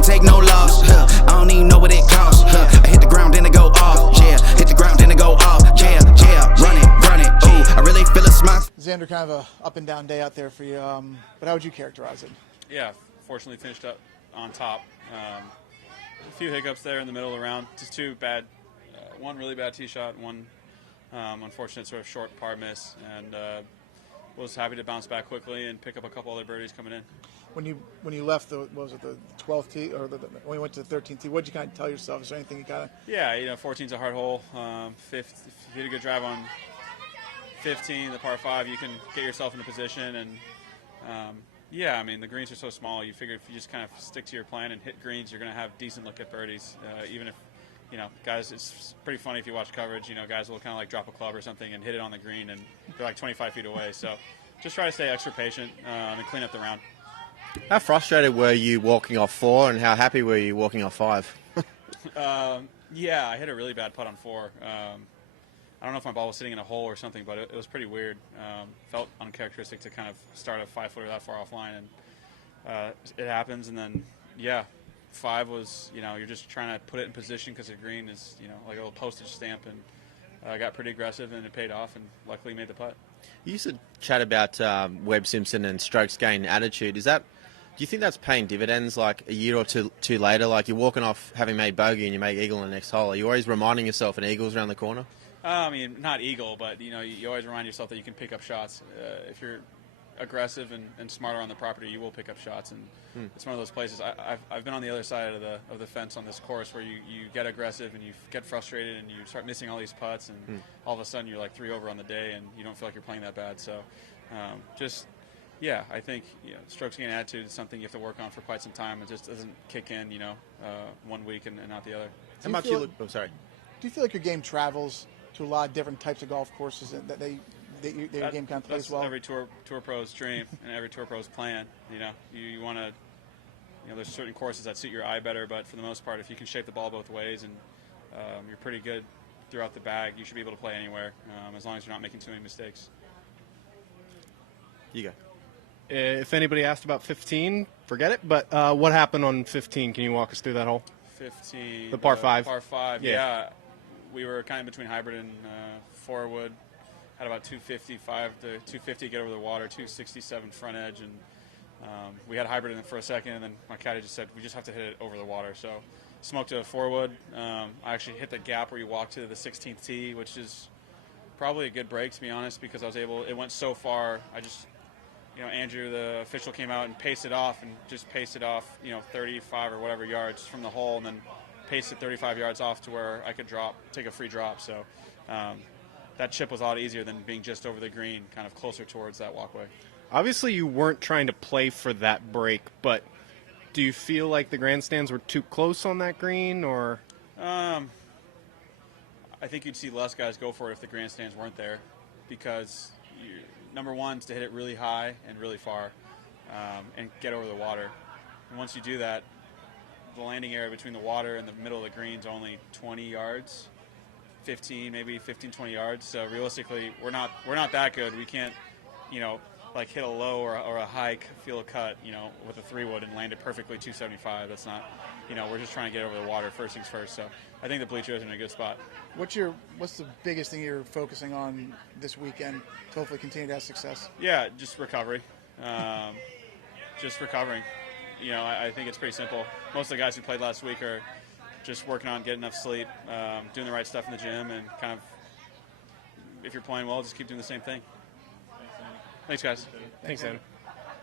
can't take no loss. I don't even know what it costs. I hit the ground, then it go off. Yeah, hit the ground, then it go off. Yeah, run it. Ooh, I really feel a smile. Xander, kind of a up and down day out there for you. But how would you characterize it? Yeah, fortunately finished up on top. A few hiccups there in the middle of the round. Just two bad, one really bad tee shot, one unfortunate sort of short par miss, and was happy to bounce back quickly and pick up a couple other birdies coming in. When you left the 12th tee or when you went to the 13th tee, what did you kind of tell yourself? Is there anything you kind of? Yeah, 14's a hard hole. If you hit a good drive on 15, the par 5, you can get yourself in a position. And yeah, I mean the greens are so small. You figure if you just kind of stick to your plan and hit greens, you're going to have decent look at birdies. Even if guys, it's pretty funny if you watch coverage. Guys will kind of like drop a club or something and hit it on the green, and they're like 25 feet away. So just try to stay extra patient and clean up the round. How frustrated were you walking off 4, and how happy were you walking off 5? Yeah, I hit a really bad putt on 4. I don't know if my ball was sitting in a hole or something, but it was pretty weird. Felt uncharacteristic to kind of start a 5-footer that far offline, and it happens. And then, yeah, 5 was, you're just trying to put it in position because the green is, like a little postage stamp, and I got pretty aggressive, and it paid off, and luckily made the putt. You used to chat about Webb Simpson and strokes gain attitude. Do you think that's paying dividends like a year or two later? Like you're walking off having made bogey and you make eagle in the next hole. Are you always reminding yourself an eagle's around the corner? I mean, not eagle, but you always remind yourself that you can pick up shots. If you're aggressive and smarter on the property, you will pick up shots, and it's one of those places. I've been on the other side of the fence on this course where you get aggressive and you get frustrated and you start missing all these putts, and all of a sudden you're like 3 over on the day and you don't feel like you're playing that bad. So yeah, I think strokes gain attitude is something you have to work on for quite some time. It just doesn't kick in, 1 week and not the other. How much you look? Oh, sorry. Do you feel like your game travels to a lot of different types of golf courses that your game kind of plays well? Every tour pro's dream and every tour pro's plan. You want to. There's certain courses that suit your eye better, but for the most part, if you can shape the ball both ways and you're pretty good throughout the bag, you should be able to play anywhere as long as you're not making too many mistakes. You go. If anybody asked about 15, forget it. But what happened on 15? Can you walk us through that hole? 15. The par 5. Par 5. Yeah. We were kind of between hybrid and 4-wood. Had about 255 to 250 get over the water, 267 front edge, and we had hybrid in it for a second, and then my caddy just said we just have to hit it over the water. So smoked a 4-wood. I actually hit the gap where you walk to the 16th tee, which is probably a good break, to be honest, because it went so far. I just Andrew, the official, came out and paced it off, 35 or whatever yards from the hole, and then paced it 35 yards off to where I could take a free drop. So that chip was a lot easier than being just over the green, kind of closer towards that walkway. Obviously, you weren't trying to play for that break, but do you feel like the grandstands were too close on that green, or? I think you'd see less guys go for it if the grandstands weren't there, because number one is to hit it really high and really far and get over the water. And once you do that, the landing area between the water and the middle of the green is only 20 yards, 15, maybe 15, 20 yards. So realistically, we're not that good. We can't, like hit a low or a high field cut, with a 3-wood and land it perfectly 275. That's not, we're just trying to get over the water first things first. So I think the bleachers are in a good spot. What's the biggest thing you're focusing on this weekend to hopefully continue to have success? Yeah, just recovery. Just recovering. I think it's pretty simple. Most of the guys who played last week are just working on getting enough sleep, doing the right stuff in the gym, and kind of, if you're playing well, just keep doing the same thing. Thanks, guys. Thanks, Adam.